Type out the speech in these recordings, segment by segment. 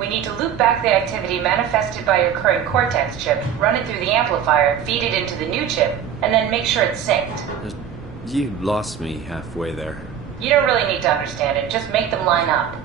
We need to loop back the activity manifested by your current Cortex chip, run it through the amplifier, feed it into the new chip, and then make sure it's synced. You lost me halfway there. You don't really need to understand it, just make them line up.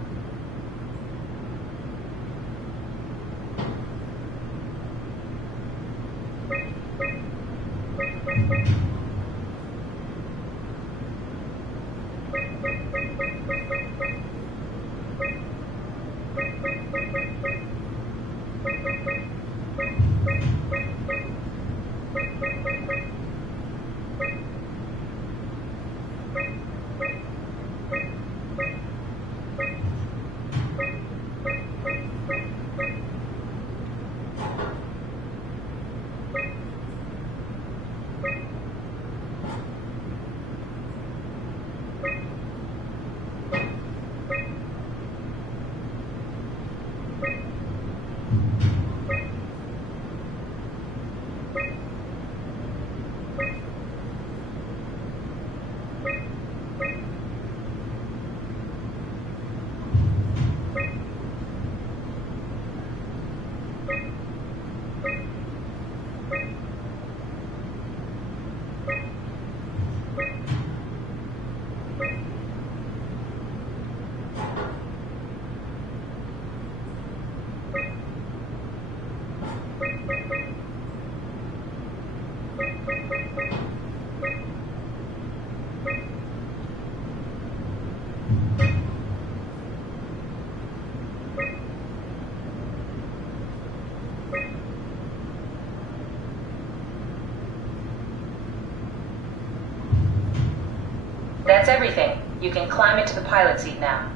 That's everything. You can climb into the pilot seat now.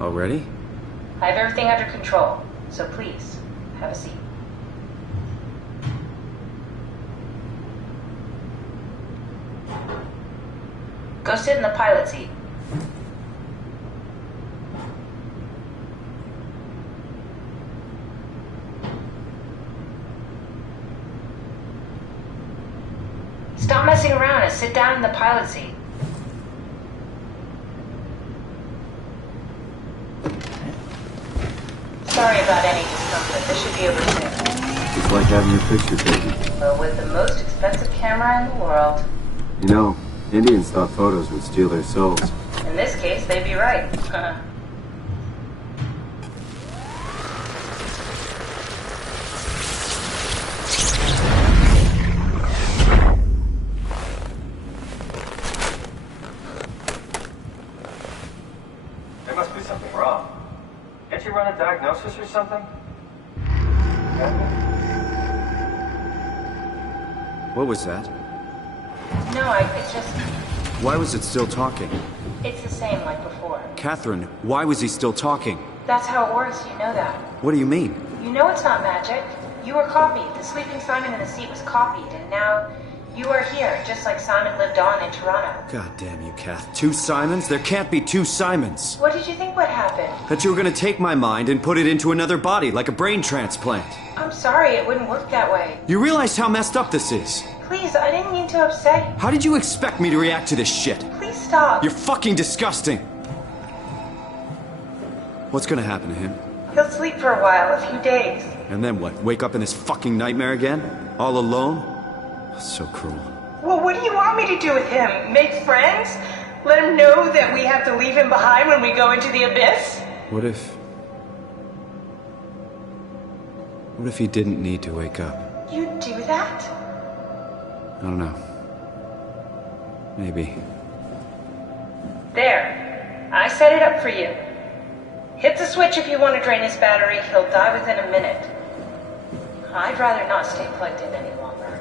Already? I have everything under control, so please, have a seat. Go sit in the pilot seat. Stop messing around and sit down in the pilot seat. Sorry about any discomfort. This should be over soon. It's like having your picture taken. Well, with the most expensive camera in the world. You know, Indians thought photos would steal their souls. In this case, they'd be right. There must be something wrong. Can't you run a diagnosis or something? What was that? No, it's just... Why was it still talking? It's the same like before. Catherine, why was he still talking? That's how it works, you know that. What do you mean? You know it's not magic. You were copied. The sleeping Simon in the seat was copied, and now you are here, just like Simon lived on in Toronto. God damn you, Kath. 2 Simons? There can't be 2 Simons. What did you think would happen? That you were gonna take my mind and put it into another body, like a brain transplant. I'm sorry, it wouldn't work that way. You realize how messed up this is? Please, I didn't mean to upset you. How did you expect me to react to this shit? Please stop. You're fucking disgusting. What's gonna happen to him? He'll sleep for a while, a few days. And then what? Wake up in this fucking nightmare again? All alone? So cruel. Well, what do you want me to do with him? Make friends? Let him know that we have to leave him behind when we go into the abyss? What if he didn't need to wake up? You'd do that? I don't know. Maybe. There. I set it up for you. Hit the switch if you want to drain his battery. He'll die within a minute. I'd rather not stay plugged in any longer.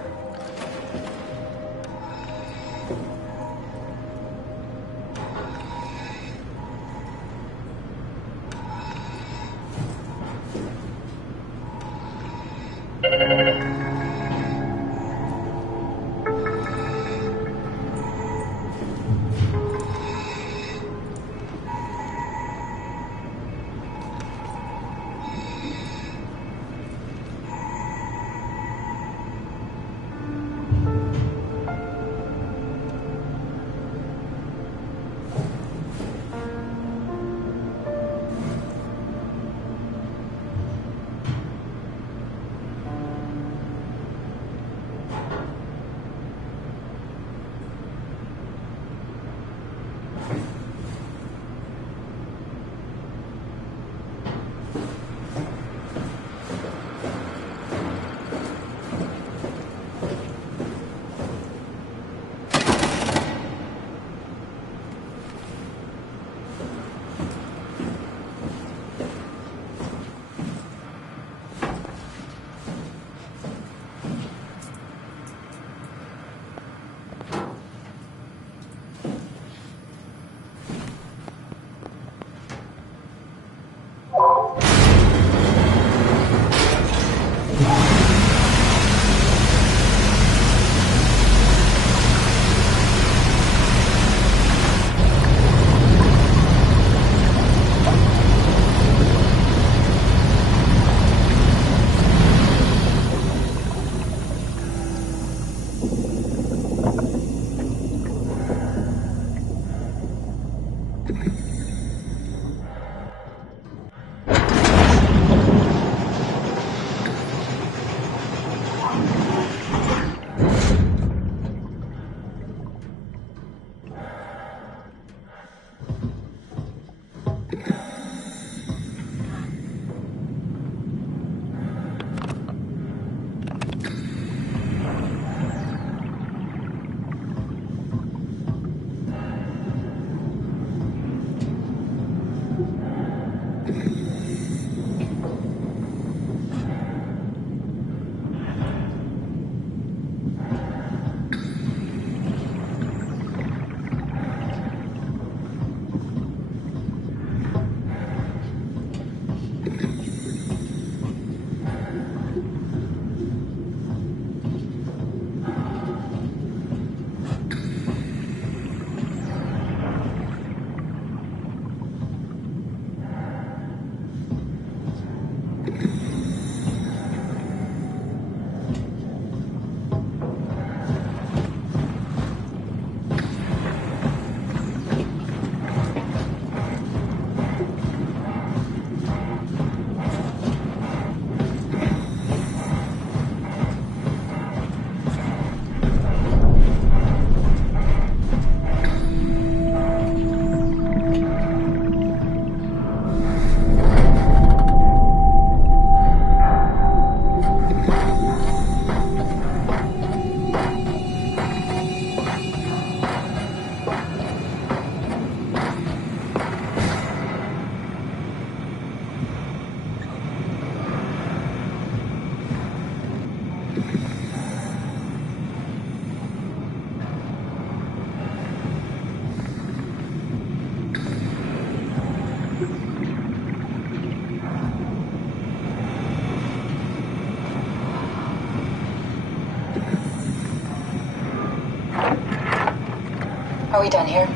Are we done here?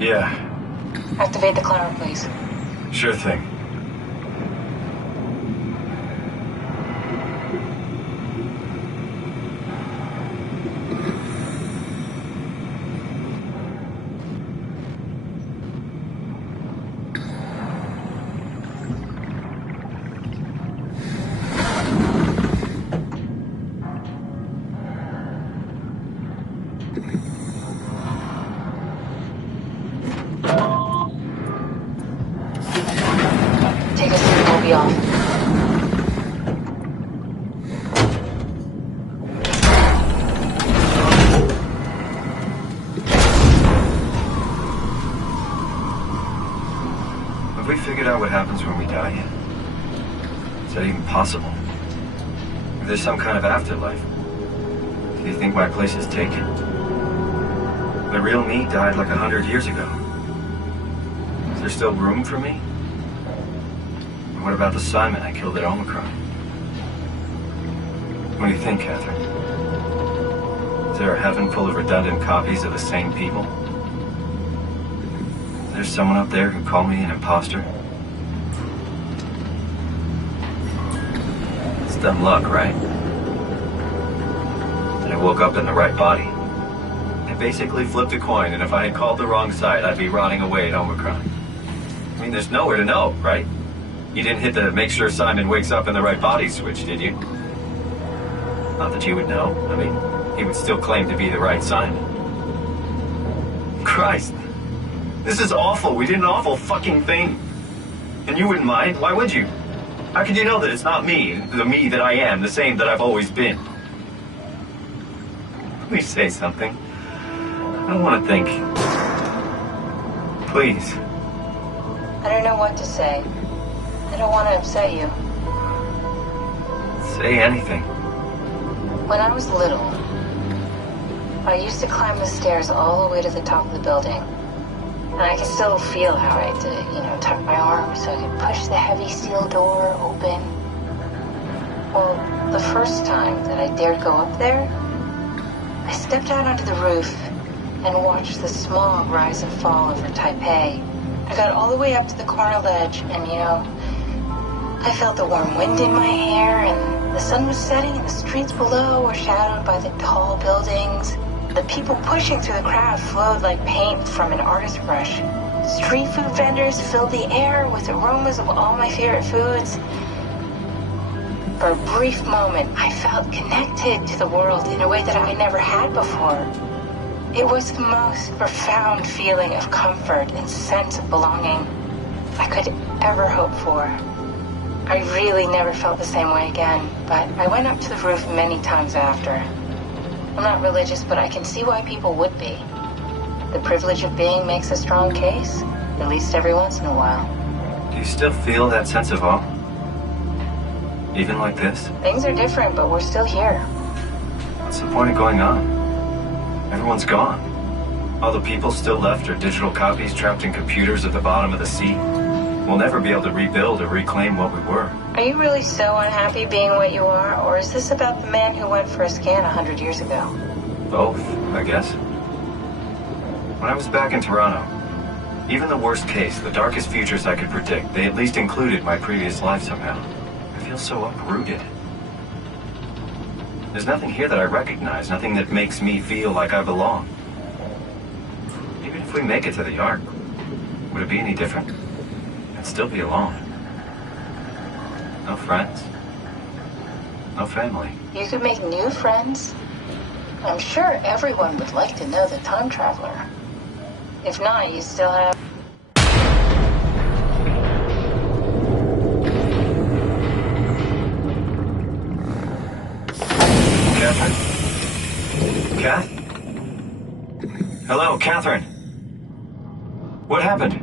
Yeah, Activate the climber, please. sure thing. Take a seat, we'll be off. Have we figured out what happens when we die yet? Is that even possible? If there's some kind of afterlife, do you think my place is taken? The real me died like 100 years ago. Is there still room for me? And what about the Simon I killed at Omicron? What do you think, Catherine? Is there a heaven full of redundant copies of the same people? Is there someone up there who called me an imposter? It's dumb luck, right? And I woke up in the right body. I basically flipped a coin, and if I had called the wrong side, I'd be rotting away at Omicron. I mean, there's nowhere to know, right? You didn't hit the make sure Simon wakes up in the right body switch, did you? Not that you would know. I mean, he would still claim to be the right Simon. Christ. This is awful. We did an awful fucking thing. And you wouldn't mind? Why would you? How could you know that it's not me, the me that I am, the same that I've always been? Please say something. I don't want to think. Please. I don't know what to say. I don't want to upset you. Say anything. When I was little, I used to climb the stairs all the way to the top of the building. And I can still feel how I had to, tuck my arms so I could push the heavy steel door open. Well, the first time that I dared go up there, I stepped out onto the roof and watched the smog rise and fall over Taipei. I got all the way up to the corner ledge and, I felt the warm wind in my hair and the sun was setting and the streets below were shadowed by the tall buildings. The people pushing through the crowd flowed like paint from an artist's brush. Street food vendors filled the air with aromas of all my favorite foods. For a brief moment, I felt connected to the world in a way that I never had before. It was the most profound feeling of comfort and sense of belonging I could ever hope for. I really never felt the same way again, but I went up to the roof many times after. I'm not religious, but I can see why people would be. The privilege of being makes a strong case, at least every once in a while. Do you still feel that sense of awe? Even like this? Things are different, but we're still here. What's the point of going on? Everyone's gone. All the people still left are digital copies trapped in computers at the bottom of the sea. We'll never be able to rebuild or reclaim what we were. Are you really so unhappy being what you are, or is this about the man who went for a scan 100 years ago? Both, I guess. When I was back in Toronto, even the worst case, the darkest futures I could predict, they at least included my previous life somehow. I feel so uprooted. There's nothing here that I recognize, nothing that makes me feel like I belong. Even if we make it to the Ark, would it be any different? I'd still be alone. No friends. No family. You could make new friends. I'm sure everyone would like to know the time traveler. If not, you still have... Catherine? Kath? Hello, Catherine. What happened?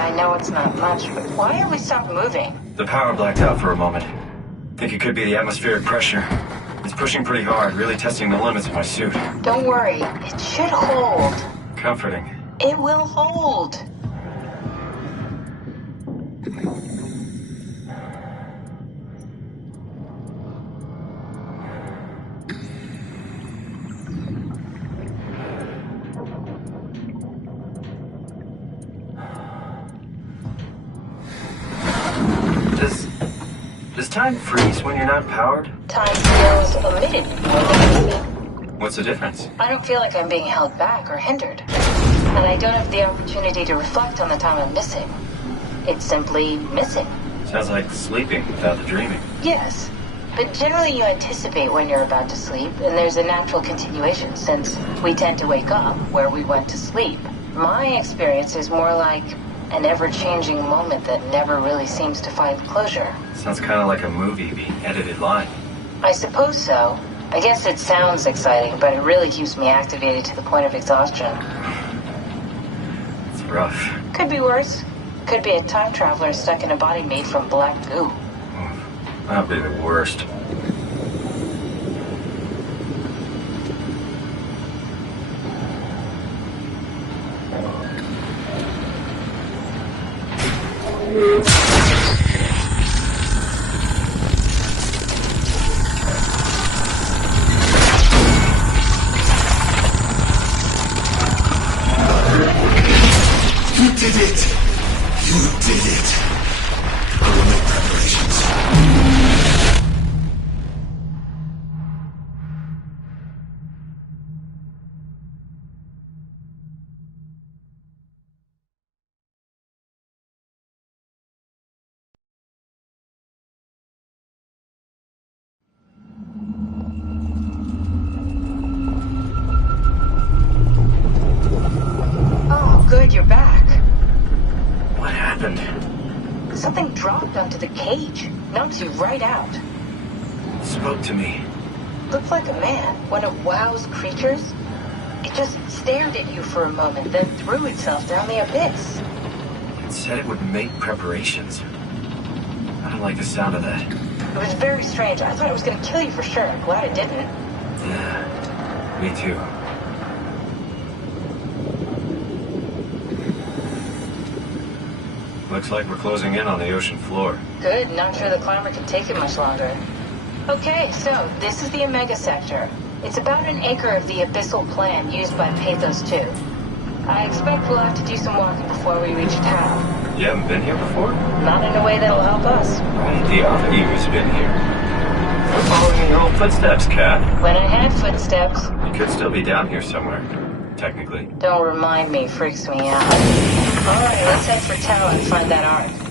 I know it's not much, but why have we stopped moving? The power blacked out for a moment. Think it could be the atmospheric pressure. It's pushing pretty hard, really testing the limits of my suit. Don't worry, it should hold. Comforting. It will hold. Does time freeze when you're not powered? Time feels omitted when they What's the difference? I don't feel like I'm being held back or hindered. And I don't have the opportunity to reflect on the time I'm missing. It's simply missing. Sounds like sleeping without the dreaming. Yes. But generally you anticipate when you're about to sleep, and there's a natural continuation since we tend to wake up where we went to sleep. My experience is more like an ever-changing moment that never really seems to find closure. Sounds kind of like a movie being edited live. I suppose so. I guess it sounds exciting, but it really keeps me activated to the point of exhaustion. It's rough. Could be worse. Could be a time traveler stuck in a body made from black goo. That'd be the worst. You did it! You did it! I will make preparations. Oh, good, you're back. What happened? Something dropped onto the cage. Knocks you right out. Spoke to me. Looked like a man, one of WoW's creatures. It just stared at you for a moment, then threw itself down the abyss. It said it would make preparations. I don't like the sound of that. It was very strange. I thought it was going to kill you for sure. I'm glad it didn't. Yeah, me too. Looks like we're closing in on the ocean floor. Good, not sure the climber can take it much longer. Okay, so this is the Omega Sector. It's about an acre of the abyssal plan used by Pathos 2. I expect we'll have to do some walking before we reach town. You haven't been here before? Not in a way that'll help us. Right, the other you's been here. You're following in your old footsteps, Kat. When I had footsteps, You could still be down here somewhere, technically. don't remind me, freaks me out. Alright, let's head for town and find that ark.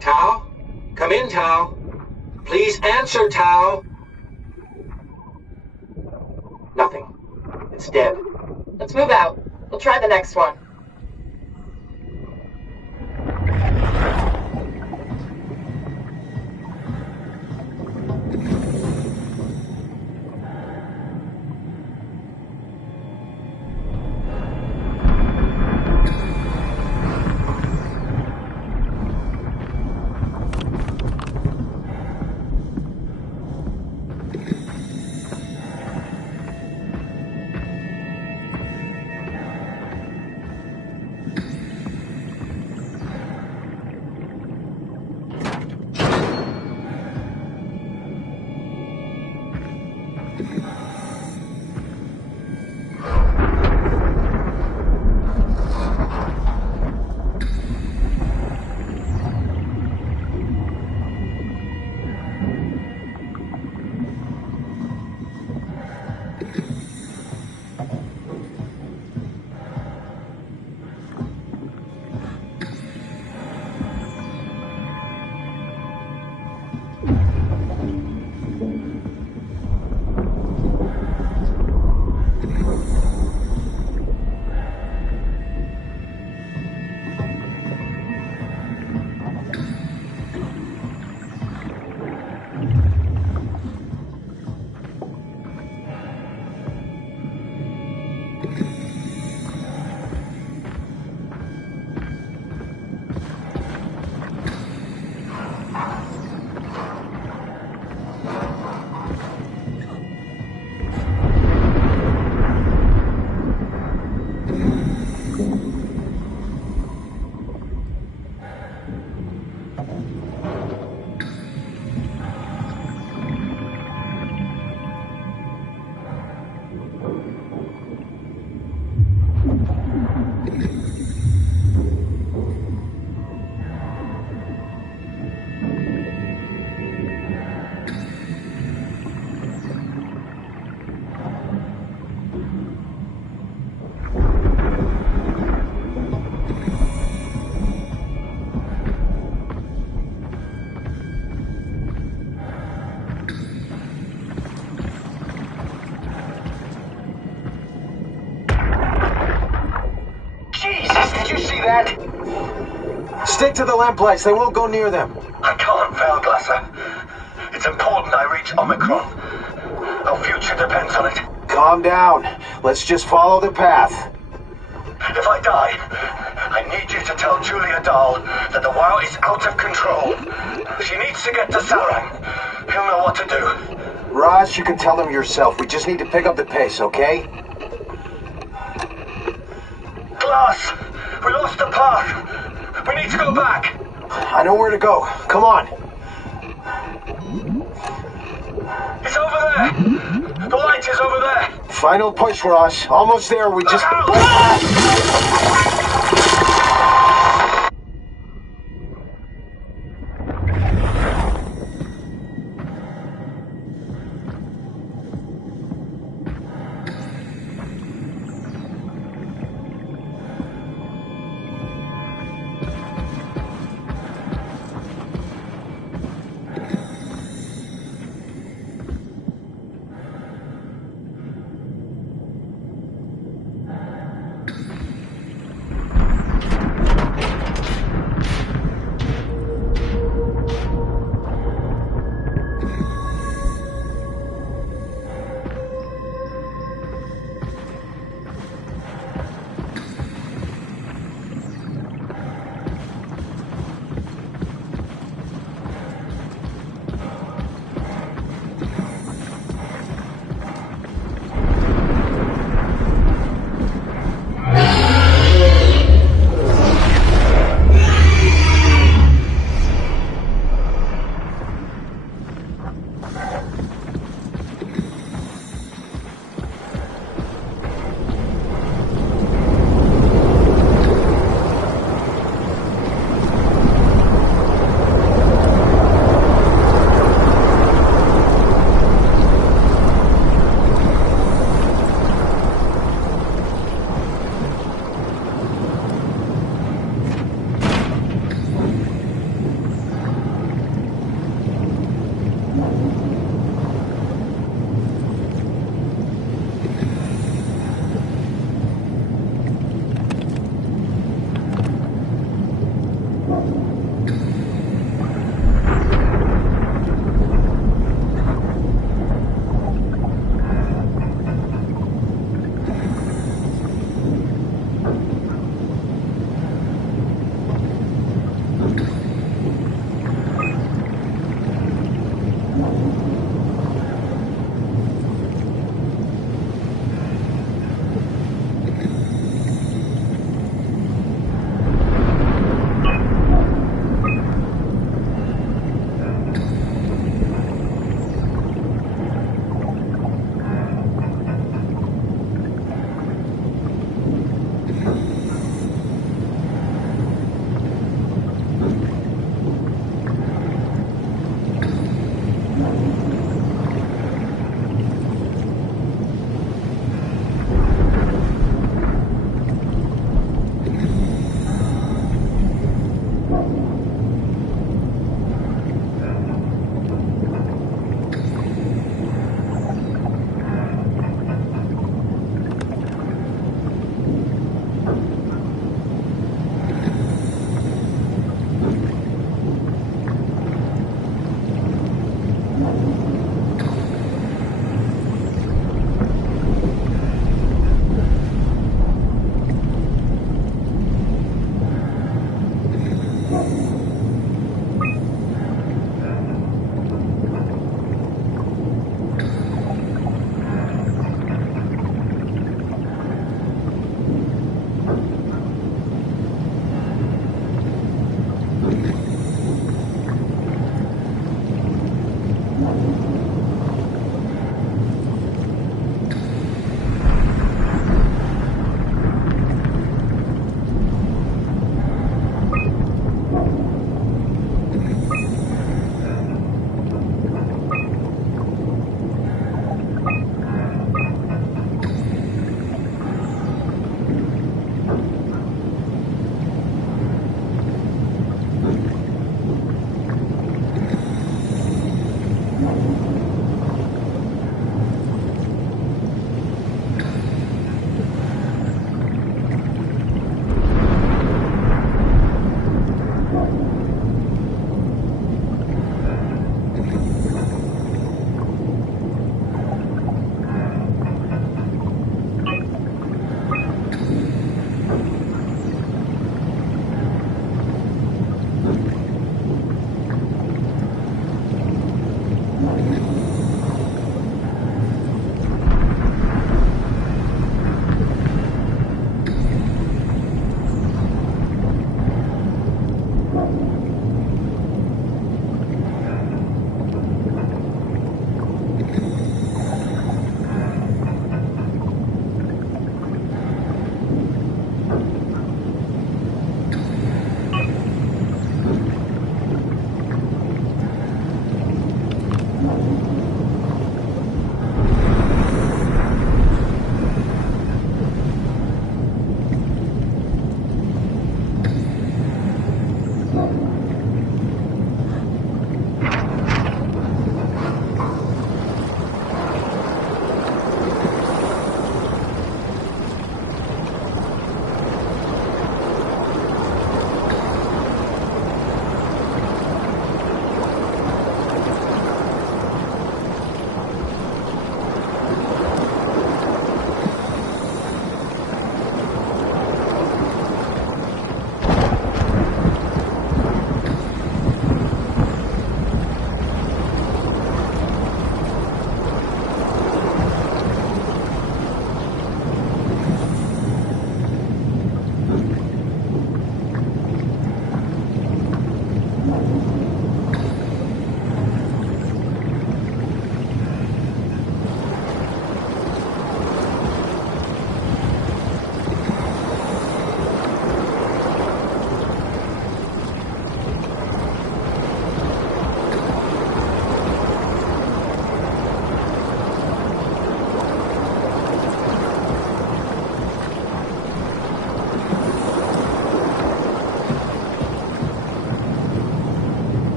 Tao? Come in, Tao. Please answer, Tao. Nothing. It's dead. Let's move out. We'll try the next one. Stick to the lamplights. They won't go near them. I can't, Valglasser. It's important I reach Omicron. Our future depends on it. Calm down. Let's just follow the path. If I die, I need you to tell Julia Dahl that the WoW is out of control. She needs to get to Sarang. He'll know what to do. Raj, you can tell them yourself. We just need to pick up the pace, okay? Glass! We lost the path! We need to go back! I know where to go. Come on. It's over there! The light is over there! Final push, Raj. Almost there. We just... Look out!